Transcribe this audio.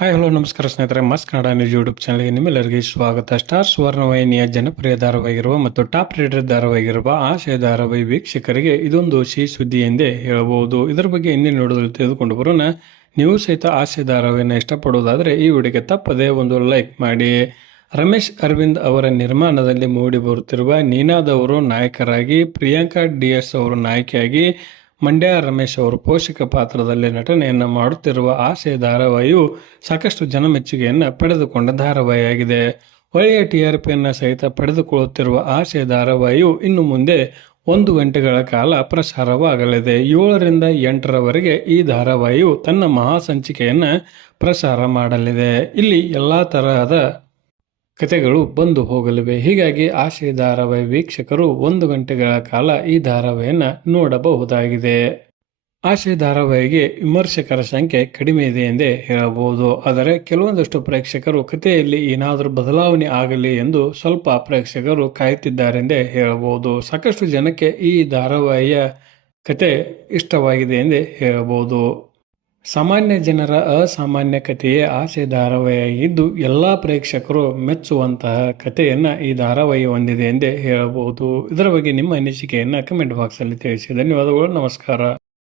Hi hello ನಮಸ್ಕಾರ ಸ್ನೇಹಿತರೆ, ಮಸ್ತ್ ಕನ್ನಡ ನ್ಯೂಸ್ ಯೂಟ್ಯೂಬ್ ಚಾನಲ್ಗೆ ನಿಮ್ಮೆಲ್ಲರಿಗೆ ಸ್ವಾಗತ. ಸ್ಟಾರ್ ಸುವರ್ಣವಾಹಿನಿಯ ಜನಪ್ರಿಯ ಧಾರಾವಾಹಿಗಿರುವ ಮತ್ತು ಟಾಪ್ ರೇಟೆಡ್ ಧಾರಾವಾಹಿಗಿರುವ ಆಶಯ ಧಾರಾವಾಹಿ ವೀಕ್ಷಕರಿಗೆ ಇದೊಂದು ಸಿಹಿ ಸುದ್ದಿ ಎಂದೇ ಹೇಳಬಹುದು. ಇದರ ಬಗ್ಗೆ ಹಿಂದಿನ ನೋಡೋದಲ್ಲಿ ತಿಳಿದುಕೊಂಡು ಬರೋಣ. ನೀವು ಸಹಿತ ಆಶಯ ಧಾರಾವಾಹಿಯನ್ನು ಇಷ್ಟಪಡುವುದಾದರೆ ಈ ವಿಡಿಯೋಗೆ ತಪ್ಪದೆ ಒಂದು ಲೈಕ್ ಮಾಡಿ. ರಮೇಶ್ ಅರವಿಂದ್ ಅವರ ನಿರ್ಮಾಣದಲ್ಲಿ ಮೂಡಿ ಬರುತ್ತಿರುವ ನೀನಾದವರು ನಾಯಕರಾಗಿ, ಪ್ರಿಯಾಂಕಾ DS ಅವರು ನಾಯಕಿಯಾಗಿ, ಮಂಡ್ಯ ರಮೇಶ್ ಅವರು ಪೋಷಕ ಪಾತ್ರದಲ್ಲಿ ನಟನೆಯನ್ನು ಮಾಡುತ್ತಿರುವ ಆಸೆ ಧಾರಾವಾಹಿಯು ಸಾಕಷ್ಟು ಜನಮೆಚ್ಚುಗೆಯನ್ನು ಪಡೆದುಕೊಂಡ ಧಾರಾವಾಹಿಯಾಗಿದೆ. ಒಳ್ಳೆಯ TRPಯನ್ನು ಸಹಿತ ಪಡೆದುಕೊಳ್ಳುತ್ತಿರುವ ಆಸೆ ಧಾರಾವಾಹಿಯು ಇನ್ನು ಮುಂದೆ 1 ಗಂಟೆಗಳ ಕಾಲ ಪ್ರಸಾರವಾಗಲಿದೆ. 7 ರಿಂದ 8ರವರೆಗೆ ಈ ಧಾರಾವಾಹಿಯು ತನ್ನ ಮಹಾಸಂಚಿಕೆಯನ್ನು ಪ್ರಸಾರ ಮಾಡಲಿದೆ. ಇಲ್ಲಿ ಎಲ್ಲ ತರಹದ ಕಥೆಗಳು ಬಂದು ಹೋಗಲಿವೆ. ಹೀಗಾಗಿ ಆಶೆ ಧಾರಾವಾಹಿ ವೀಕ್ಷಕರು 1 ಗಂಟೆಗಳ ಕಾಲ ಈ ಧಾರಾವಾಹಿಯನ್ನು ನೋಡಬಹುದಾಗಿದೆ. ಆಶೆ ಧಾರಾವಾಹಿಗೆ ವಿಮರ್ಶಕರ ಸಂಖ್ಯೆ ಕಡಿಮೆ ಇದೆ ಎಂದೇ ಹೇಳಬಹುದು. ಆದರೆ ಕೆಲವೊಂದಷ್ಟು ಪ್ರೇಕ್ಷಕರು ಕಥೆಯಲ್ಲಿ ಏನಾದರೂ ಬದಲಾವಣೆ ಆಗಲಿ ಎಂದು ಸ್ವಲ್ಪ ಪ್ರೇಕ್ಷಕರು ಕಾಯುತ್ತಿದ್ದಾರೆಂದೇ ಹೇಳಬಹುದು. ಸಾಕಷ್ಟು ಜನಕ್ಕೆ ಈ ಧಾರಾವಾಹಿಯ ಕತೆ ಇಷ್ಟವಾಗಿದೆ ಎಂದೇ ಹೇಳಬಹುದು. ಸಾಮಾನ್ಯ ಜನರ ಅಸಾಮಾನ್ಯ ಕಥೆಯೇ ಆಸೆ ಧಾರಾವಾಹಿಯಾಗಿದ್ದು ಎಲ್ಲ ಪ್ರೇಕ್ಷಕರು ಮೆಚ್ಚುವಂತಹ ಕಥೆಯನ್ನು ಈ ಧಾರಾವಾಹಿ ಹೊಂದಿದೆ ಎಂದೇ ಹೇಳಬಹುದು. ಇದರ ಬಗ್ಗೆ ನಿಮ್ಮ ಅನಿಸಿಕೆಯನ್ನು ಕಮೆಂಟ್ ಬಾಕ್ಸಲ್ಲಿ ತಿಳಿಸಿ. ಧನ್ಯವಾದಗಳು. ನಮಸ್ಕಾರ.